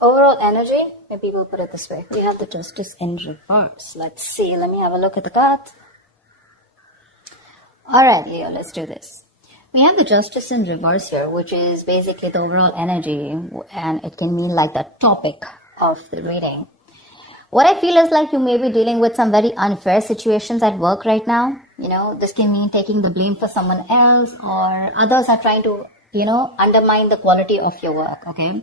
Overall energy, maybe we'll put it this way. We have the Justice in reverse. Let's see. Let me have a look at the card. All right, Leo, let's do this. We have the Justice in reverse here, which is basically the overall energy, and it can mean like the topic of the reading. What I feel is like you may be dealing with some very unfair situations at work right now. This can mean taking the blame for someone else, or others are trying to, undermine the quality of your work, okay?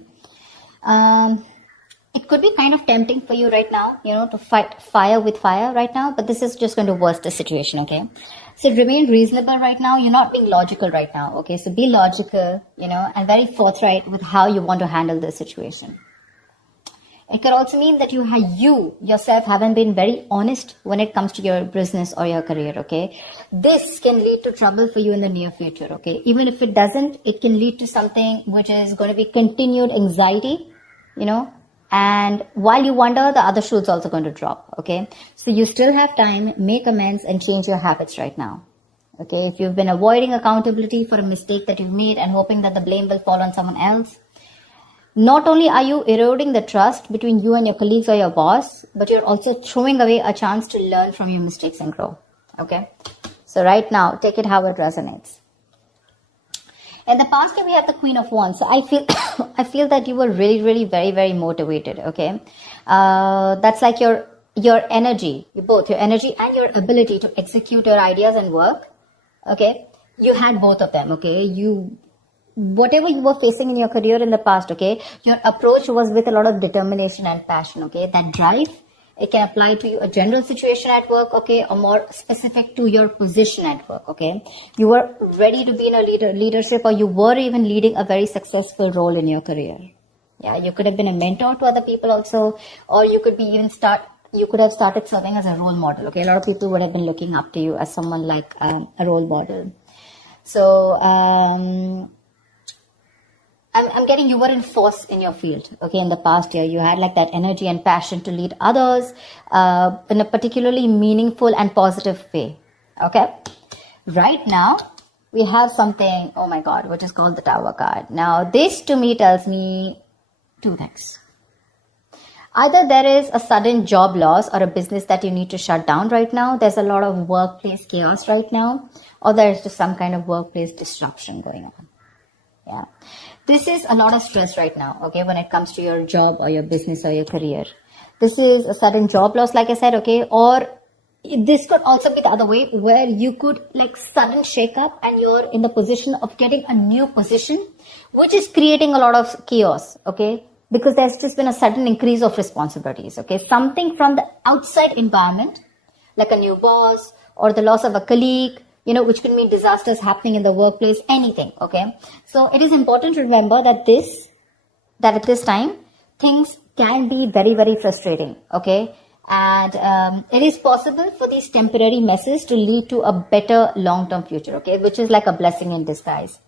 It could be kind of tempting for you right now, to fight fire with fire right now, but this is just going to worsen the situation, okay? So remain reasonable right now. You're not being logical right now, okay? So be logical, and very forthright with how you want to handle this situation. It could also mean that you yourself haven't been very honest when it comes to your business or your career, okay? This can lead to trouble for you in the near future, okay? Even if it doesn't, it can lead to something which is going to be continued anxiety, and while you wonder, the other shoe's also going to drop, okay? So you still have time, make amends and change your habits right now, okay? If you've been avoiding accountability for a mistake that you've made and hoping that the blame will fall on someone else, not only are you eroding the trust between you and your colleagues or your boss, but you're also throwing away a chance to learn from your mistakes and grow, okay? So right now, take it how it resonates. In the past, we have the Queen of Wands. So I feel that you were really, really, very, very motivated, okay? That's like your energy, both your energy and your ability to execute your ideas and work, okay? You had both of them, okay? Whatever you were facing in your career in the past, okay? Your approach was with a lot of determination and passion, okay? That drive, it can apply to a general situation at work, okay, or more specific to your position at work, okay? You were ready to be in a leadership, or you were even leading a very successful role in your career. Yeah, you could have been a mentor to other people also, or you could have started serving as a role model, okay? A lot of people would have been looking up to you as someone like a role model. So, I'm getting you were in force in your field, okay, in the past year. You had like that energy and passion to lead others in a particularly meaningful and positive way, okay? Right now, we have something, oh my God, which is called the Tower card. Now, this to me tells me two things. Either there is a sudden job loss or a business that you need to shut down right now. There's a lot of workplace chaos right now, or there's just some kind of workplace disruption going on, yeah. This is a lot of stress right now, okay, when it comes to your job or your business or your career. This is a sudden job loss, like I said, okay, or this could also be the other way, where you could like sudden shake up and you're in the position of getting a new position, which is creating a lot of chaos, okay, because there's just been a sudden increase of responsibilities, okay, something from the outside environment, like a new boss or the loss of a colleague, which can mean disasters happening in the workplace, anything, okay? So it is important to remember that at this time, things can be very, very frustrating, okay? And it is possible for these temporary messes to lead to a better long-term future, okay? Which is like a blessing in disguise.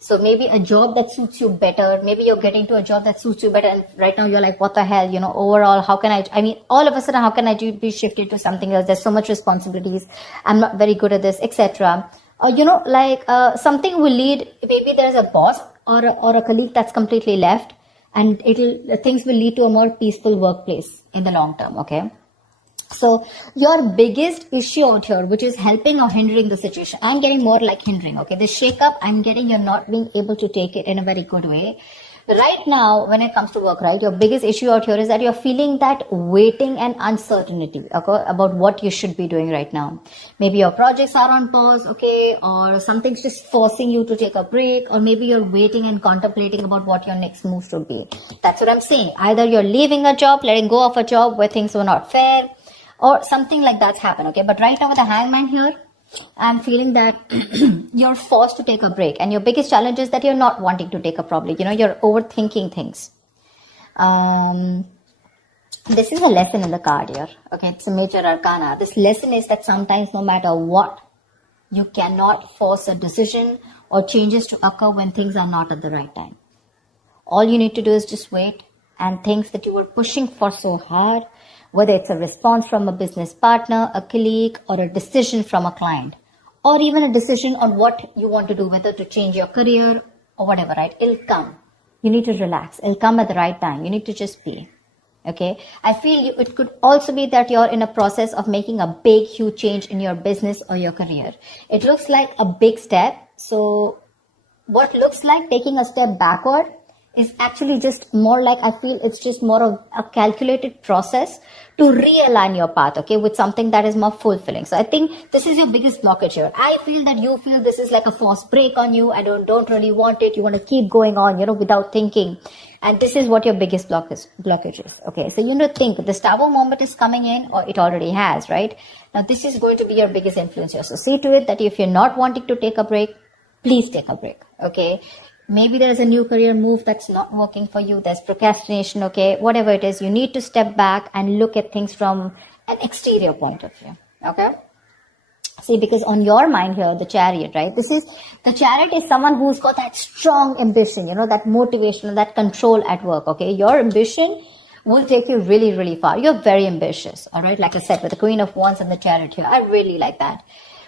So maybe a job that suits you better, maybe you're getting to a job that suits you better, and right now you're like, what the hell, overall, how can all of a sudden, how can I be shifted to something else? There's so much responsibilities. I'm not very good at this, etc. Something will lead, maybe there's a boss or a colleague that's completely left, and things will lead to a more peaceful workplace in the long term, okay? So your biggest issue out here, which is helping or hindering the situation, I'm getting more like hindering, okay? The shake up, I'm getting you're not being able to take it in a very good way. Right now, when it comes to work, right, your biggest issue out here is that you're feeling that waiting and uncertainty, okay, about what you should be doing right now. Maybe your projects are on pause, okay, or something's just forcing you to take a break, or maybe you're waiting and contemplating about what your next move should be. That's what I'm saying. Either you're leaving a job, letting go of a job where things were not fair, or something like that's happened, okay? But right now with the Hangman here, I'm feeling that you're forced to take a break. And your biggest challenge is that you're not wanting to take a probably, you're overthinking things. This is a lesson in the card here, okay? It's a major arcana. This lesson is that sometimes no matter what, you cannot force a decision or changes to occur when things are not at the right time. All you need to do is just wait, and things that you were pushing for so hard, whether it's a response from a business partner, a colleague, or a decision from a client, or even a decision on what you want to do, whether to change your career or whatever, right? It'll come. You need to relax. It'll come at the right time. You need to just be. Okay. I feel it could also be that you're in a process of making a big, huge change in your business or your career. It looks like a big step. So what looks like taking a step backward is actually just more like, I feel it's just more of a calculated process to realign your path, okay, with something that is more fulfilling. So I think this is your biggest blockage here. I feel that you feel this is like a forced break on you. I don't really want it. You want to keep going on, without thinking. And this is what your biggest blockage is. Okay, so you need to think this Tower moment is coming in, or it already has, right? Now this is going to be your biggest influence here. So see to it that if you're not wanting to take a break, please take a break. Okay, maybe there's a new career move that's not working for you. There's procrastination. Okay, whatever it is, you need to step back and look at things from an exterior point of view. Okay. See, because on your mind here, the Chariot, right? The Chariot is someone who's got that strong ambition, that motivation, that control at work, okay? Your ambition will take you really, really far. You're very ambitious, all right? Like I said, with the Queen of Wands and the Chariot here, I really like that.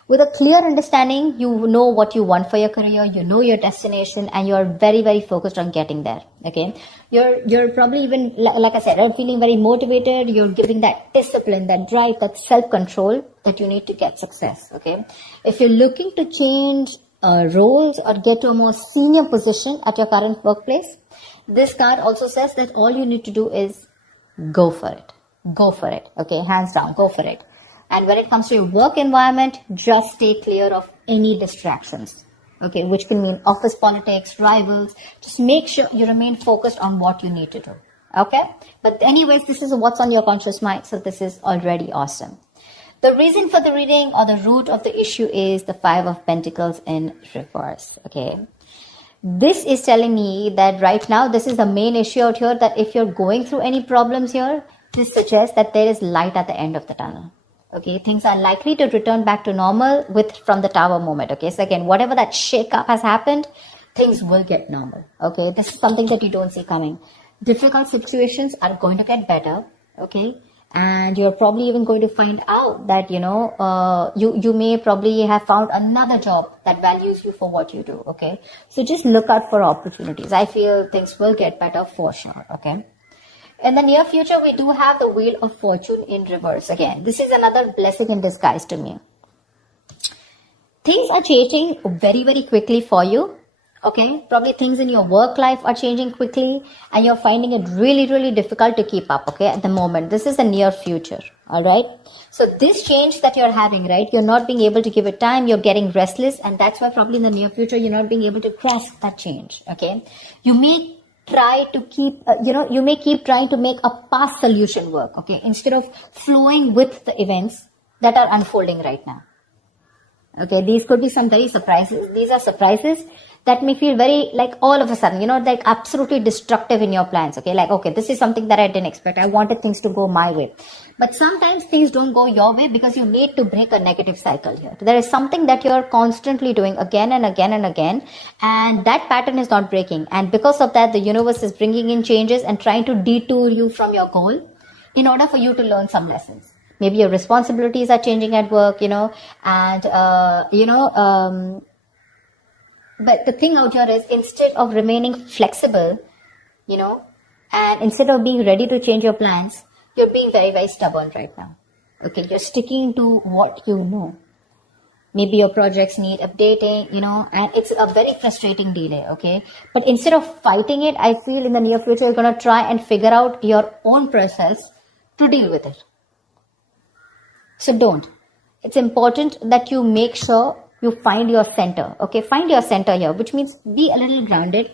With a clear understanding, you know what you want for your career, you know your destination, and you're very, very focused on getting there, okay? You're probably even, like I said, you're feeling very motivated, you're giving that discipline, that drive, that self-control that you need to get success, okay? If you're looking to change roles or get to a more senior position at your current workplace, this card also says that all you need to do is go for it. Go for it, okay? Hands down, go for it. And when it comes to your work environment, just stay clear of any distractions, okay, which can mean office politics, rivals. Just make sure you remain focused on what you need to do, okay? But anyways, this is what's on your conscious mind, so this is already awesome. The reason for the reading or the root of the issue is the Five of Pentacles in reverse, okay? This is telling me that right now, this is the main issue out here, that if you're going through any problems here, this suggests that there is light at the end of the tunnel. Okay, things are likely to return back to normal from the Tower moment. Okay, so again, whatever that shake-up has happened, things will get normal. Okay, this is something that you don't see coming. Difficult situations are going to get better. Okay, and you're probably even going to find out that, you may probably have found another job that values you for what you do. Okay, so just look out for opportunities. I feel things will get better for sure. Okay. In the near future, we do have the Wheel of Fortune in reverse. Again, this is another blessing in disguise to me. Things are changing very, very quickly for you. Okay, probably things in your work life are changing quickly and you're finding it really, really difficult to keep up, okay, at the moment. This is the near future, all right? So this change that you're having, right, you're not being able to give it time, you're getting restless, and that's why probably in the near future, you're not being able to grasp that change, okay? You may try to keep, you may keep trying to make a past solution work, okay, instead of flowing with the events that are unfolding right now. Okay, these could be some very surprises. These are surprises that may feel very like all of a sudden, like absolutely destructive in your plans. Okay, like, okay, this is something that I didn't expect. I wanted things to go my way. But sometimes things don't go your way because you need to break a negative cycle here. There is something that you're constantly doing again and again and again, and that pattern is not breaking. And because of that, the universe is bringing in changes and trying to detour you from your goal in order for you to learn some lessons. Maybe your responsibilities are changing at work, but the thing out here is, instead of remaining flexible, and instead of being ready to change your plans, you're being very, very stubborn right now. Okay, you're sticking to what you know. Maybe your projects need updating, and it's a very frustrating delay, okay? But instead of fighting it, I feel in the near future, you're going to try and figure out your own process to deal with it. So don't. It's important that you make sure you find your center, okay? Find your center here, which means be a little grounded.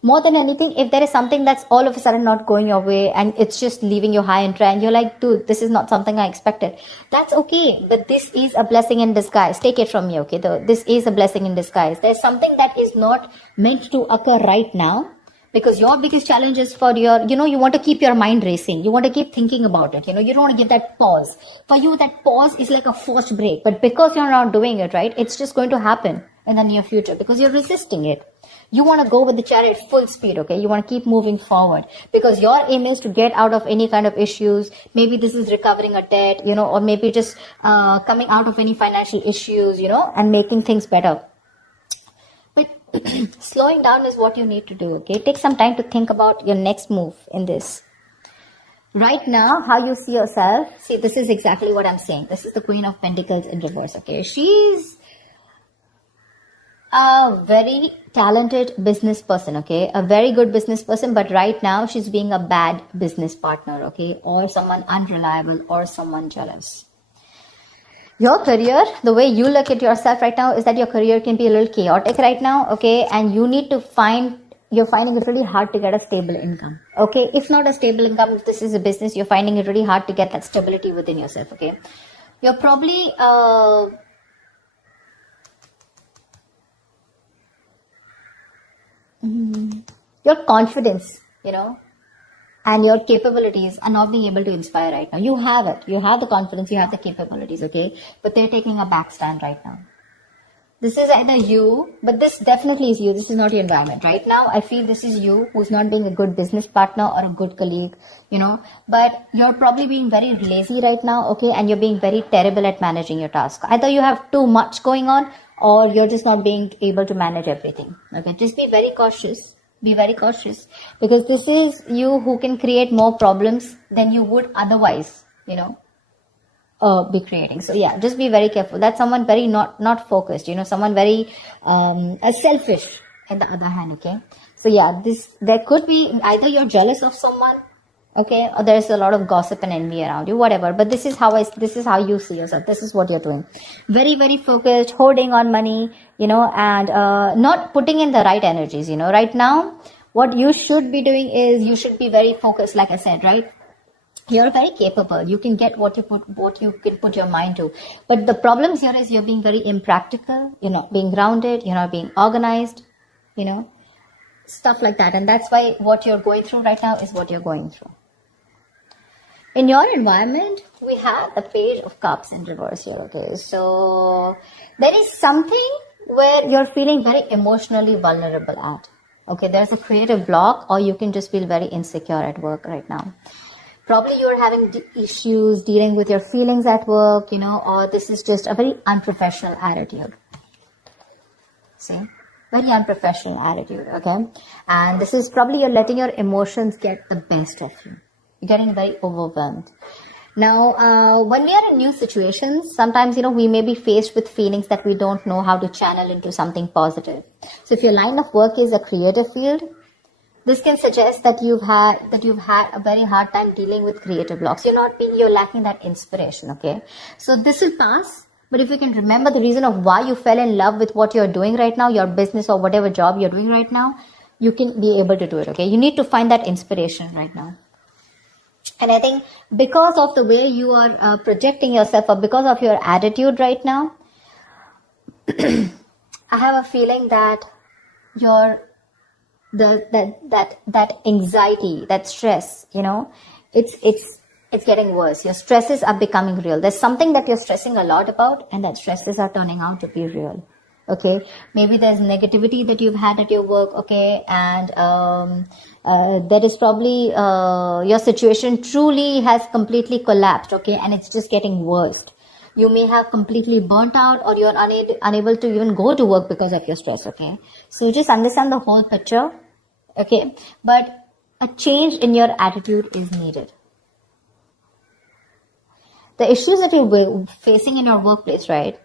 More than anything, if there is something that's all of a sudden not going your way and it's just leaving you high and dry and you're like, dude, this is not something I expected. That's okay, but this is a blessing in disguise. Take it from me, okay? This is a blessing in disguise. There's something that is not meant to occur right now, because your biggest challenge is for your, you want to keep your mind racing. You want to keep thinking about it. You don't want to give that pause. For you, that pause is like a forced break. But because you're not doing it, right, it's just going to happen in the near future because you're resisting it. You want to go with the Chariot full speed, okay? You want to keep moving forward because your aim is to get out of any kind of issues. Maybe this is recovering a debt, or maybe just coming out of any financial issues, and making things better. But Slowing down is what you need to do, okay? Take some time to think about your next move in this. Right now, how you see yourself, see, this is exactly what I'm saying. This is the Queen of Pentacles in reverse, okay? She's a very talented business person, okay? A very good business person, but right now she's being a bad business partner, okay? Or someone unreliable or someone jealous. Your career, the way you look at yourself right now is that your career can be a little chaotic right now, okay? And you need to you're finding it really hard to get a stable income, okay? If not a stable income, if this is a business, you're finding it really hard to get that stability within yourself, okay? You're probably, your confidence, and your capabilities are not being able to inspire right now. You have it. You have the confidence. You have the capabilities, okay? But they're taking a back stand right now. This is either you, but this definitely is you. This is not your environment. Right now, I feel this is you who's not being a good business partner or a good colleague, but you're probably being very lazy right now, okay? And you're being very terrible at managing your task. Either you have too much going on or you're just not being able to manage everything, okay? Just be very cautious. Be very cautious, because this is you who can create more problems than you would otherwise, be creating. So yeah, just be very careful. That's someone very not focused, someone very selfish on the other hand, okay? So yeah, there could be either you're jealous of someone, okay, or there's a lot of gossip and envy around you, whatever. But this is how you see yourself. This is what you're doing. Very, very focused, holding on money, and not putting in the right energies, Right now, what you should be doing is you should be very focused, like I said, right? You're very capable. You can get what you can put your mind to. But the problem here is you're being very impractical. You're not being grounded. You're not being organized, stuff like that. And that's why what you're going through right now is what you're going through. In your environment, we have the Page of Cups in reverse here, okay? So there is something where you're feeling very emotionally vulnerable at, okay? There's a creative block, or you can just feel very insecure at work right now. Probably you're having issues dealing with your feelings at work, or this is just a very unprofessional attitude. See? Very unprofessional attitude, okay? And this is probably you're letting your emotions get the best of you. You're getting very overwhelmed. Now, when we are in new situations, sometimes, we may be faced with feelings that we don't know how to channel into something positive. So if your line of work is a creative field, this can suggest that you've had a very hard time dealing with creative blocks. You're lacking that inspiration, okay? So this will pass. But if you can remember the reason of why you fell in love with what you're doing right now, your business or whatever job you're doing right now, you can be able to do it, okay? You need to find that inspiration right now. And I think because of the way you are projecting yourself, or because of your attitude right now, I have a feeling that that anxiety, that stress, it's getting worse. Your stresses are becoming real. There's something that you're stressing a lot about, and that stresses are turning out to be real. Okay, maybe there's negativity that you've had at your work, okay, and that is probably your situation truly has completely collapsed, okay, and it's just getting worse. You may have completely burnt out, or you're unable to even go to work because of your stress, okay. So just understand the whole picture, okay, but a change in your attitude is needed. The issues that you're facing in your workplace, right?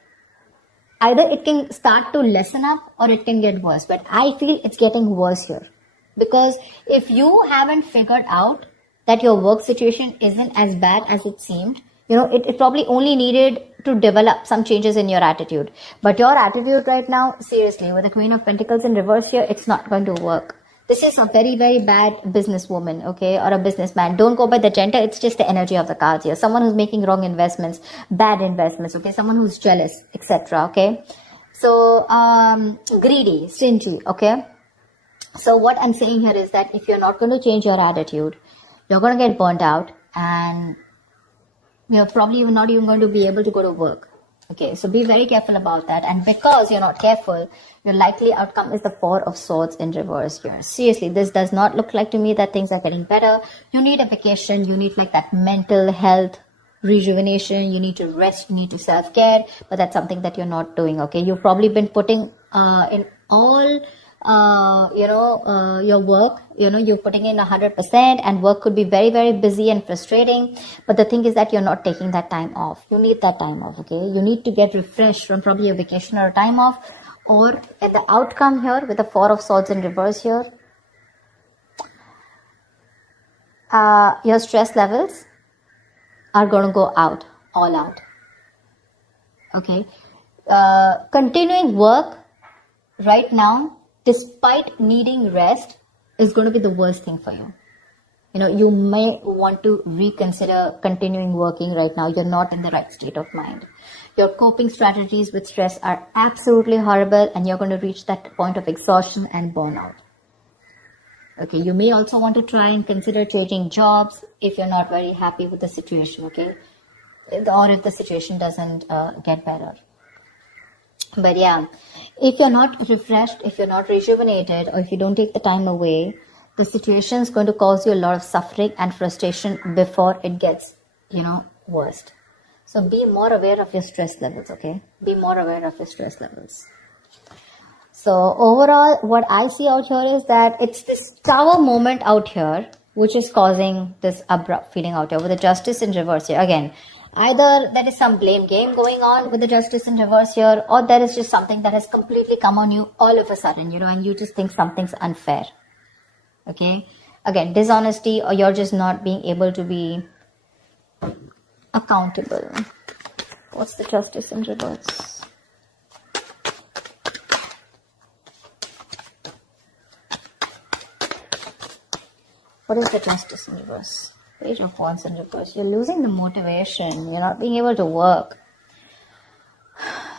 Either it can start to lessen up or it can get worse. But I feel it's getting worse here. Because if you haven't figured out that your work situation isn't as bad as it seemed, it probably only needed to develop some changes in your attitude. But your attitude right now, seriously, with the Queen of Pentacles in reverse here, it's not going to work. This is a very, very bad businesswoman, okay, or a businessman. Don't go by the gender. It's just the energy of the cards here. Someone who's making wrong investments, bad investments, okay, someone who's jealous, etc., okay. So, greedy, stingy, okay. So what I'm saying here is that if you're not going to change your attitude, you're going to get burnt out, and you're probably not even going to be able to go to work. Okay, so be very careful about that. And because you're not careful, your likely outcome is the Four of Swords in reverse here. Seriously, this does not look like to me that things are getting better. You need a vacation. You need like that mental health rejuvenation. You need to rest. You need to self-care. But that's something that you're not doing, okay? You've probably been putting in all your work, you're putting in 100%, and work could be very, very busy and frustrating. But the thing is that you're not taking that time off. You need that time off, okay? You need to get refreshed from probably a vacation or a time off. Or in the outcome here with the Four of Swords in reverse here, your stress levels are going to go out, all out. Okay. Continuing work right now, despite needing rest, is going to be the worst thing for you. You may want to reconsider continuing working right now. You're not in the right state of mind. Your coping strategies with stress are absolutely horrible, and you're going to reach that point of exhaustion and burnout. Okay, you may also want to try and consider changing jobs if you're not very happy with the situation, okay? Or if the situation doesn't get better. But yeah, if you're not refreshed, if you're not rejuvenated, or if you don't take the time away, the situation is going to cause you a lot of suffering and frustration before it gets, worst. So be more aware of your stress levels, okay? Be more aware of your stress levels. So overall, what I see out here is that it's this Tower moment out here, which is causing this abrupt feeling out here with the Justice in reverse here. Again, either there is some blame game going on with the Justice in reverse here, or there is just something that has completely come on you all of a sudden, and you just think something's unfair. Okay? Again, dishonesty, or you're just not being able to be accountable. What's the Justice in reverse? What is the Justice in reverse? Page of Wands in reverse. You're losing the motivation. You're not being able to work.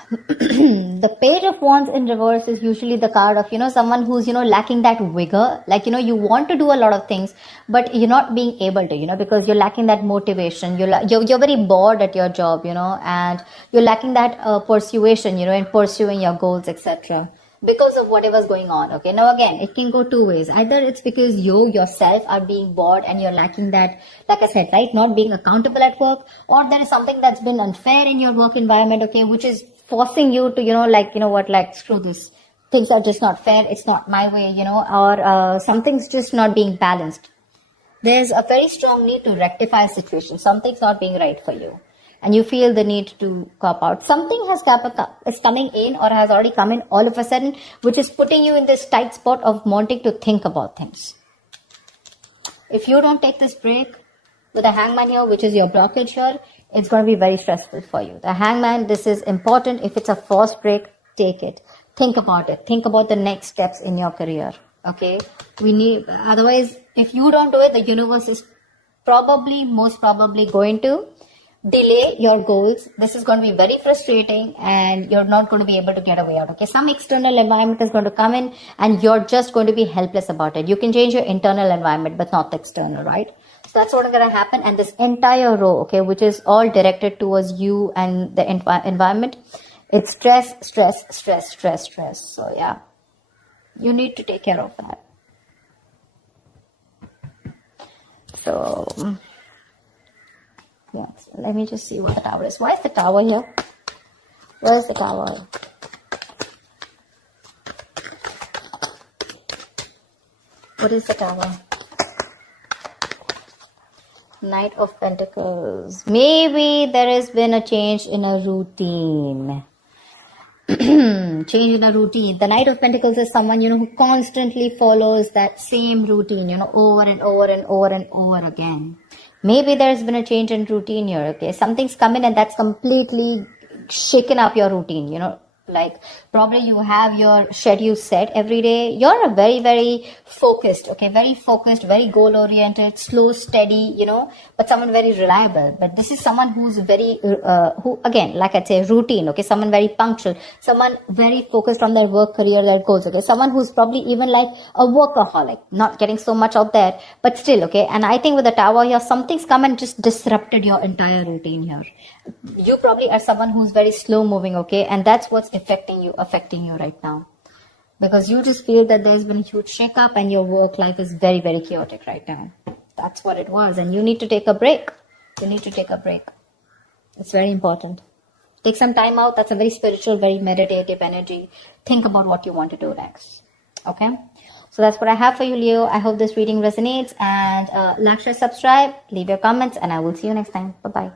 The Page of Wands in reverse is usually the card of, someone who's, lacking that vigor. Like, you want to do a lot of things, but you're not being able to, because you're lacking that motivation. You're very bored at your job, and you're lacking that persuasion, in pursuing your goals, etc. Because of whatever's going on. Okay, now again, it can go two ways. Either it's because you yourself are being bored and you're lacking that, like I said, right, not being accountable at work, or there is something that's been unfair in your work environment, okay, which is forcing you to, screw this. Things are just not fair. It's not my way, or something's just not being balanced. There's a very strong need to rectify a situation. Something's not being right for you, and you feel the need to cop out. Something is coming in, or has already come in all of a sudden, which is putting you in this tight spot of wanting to think about things. If you don't take this break with the Hangman here, which is your blockage here, it's going to be very stressful for you. The Hangman, this is important. If it's a forced break, take it. Think about it. Think about the next steps in your career. Okay? Otherwise, if you don't do it, the universe is most probably going to delay your goals. This is going to be very frustrating, and you're not going to be able to get away out. Okay, some external environment is going to come in, and you're just going to be helpless about it. You can change your internal environment, but not the external, right? So that's what's going to happen. And this entire row, okay, which is all directed towards you and the environment, it's stress, stress, stress, stress, stress. So yeah, you need to take care of that. So yes, let me just see what the Tower is. Why is the Tower here? Where is the Tower? What is the Tower? Knight of Pentacles. Maybe there has been a change in a routine. Change in a routine. The Knight of Pentacles is someone, who constantly follows that same routine, over and over and over and over again. Maybe there's been a change in routine here, okay? Something's come in and that's completely shaken up your routine, like probably you have your schedule set every day. You're a very, very focused, okay? Very focused, very goal-oriented, slow, steady, but someone very reliable. But this is someone who's very, who again, like I'd say, routine, okay? Someone very punctual, someone very focused on their work, career, their goals, okay? Someone who's probably even like a workaholic, not getting so much out there, but still, okay? And I think with the Tower here, something's come and just disrupted your entire routine here. You probably are someone who's very slow moving, okay? And that's what's affecting you right now. Because you just feel that there's been a huge shake-up and your work life is very, very chaotic right now. That's what it was. And you need to take a break. You need to take a break. It's very important. Take some time out. That's a very spiritual, very meditative energy. Think about what you want to do next. Okay? So that's what I have for you, Leo. I hope this reading resonates. And like, share, subscribe, leave your comments, and I will see you next time. Bye-bye.